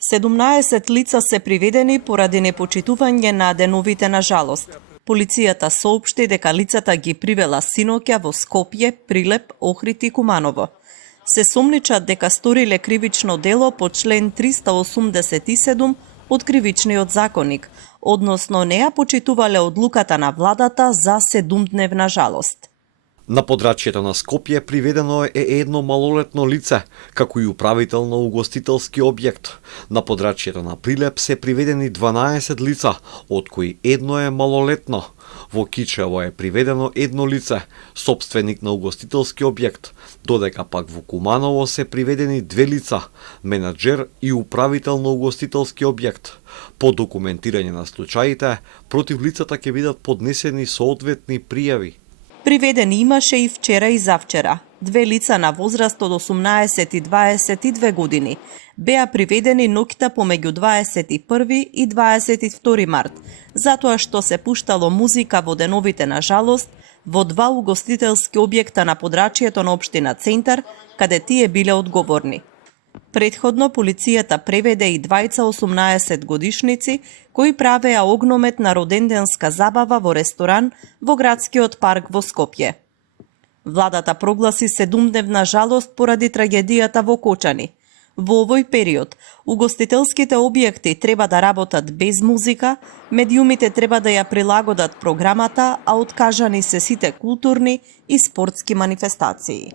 17 лица се приведени поради непочитување на деновите на жалост. Полицијата соопшти дека лицата ги привела синоќа во Скопје, Прилеп, Охрид и Куманово. Се сомничат дека сториле кривично дело по член 387 од Кривичниот законник, односно не ја почитувале одлуката на владата за 7-дневна жалост. На подрачјето на Скопје приведено е едно малолетно лице, како и управител на угостителски објект. На подрачјето на Прилеп се приведени 12 лица, од кои едно е малолетно. Во Кичево е приведено едно лице, сопственик на угостителски објект, додека пак во Куманово се приведени 2 лица, менаџер и управител на угостителски објект. По документирање на случаите, против лицата ќе бидат поднесени соодветни пријави. Приведени имаше и вчера и завчера. 2 лица на возраст од 18 и 22 години беа приведени ноќта помеѓу 21 и 22 март, затоа што се пуштало музика во деновите на жалост во 2 угостителски објекта на подрачјето на општина Центар, каде тие биле одговорни. Претходно полицијата преведе и двајца 18 годишници кои правеа огномет на роденденска забава во ресторан во градскиот парк во Скопје. Владата прогласи 7-дневна жалост поради трагедијата во Кочани. Во овој период, угостителските објекти треба да работат без музика, медиумите треба да ја прилагодат програмата, а откажани се сите културни и спортски манифестации.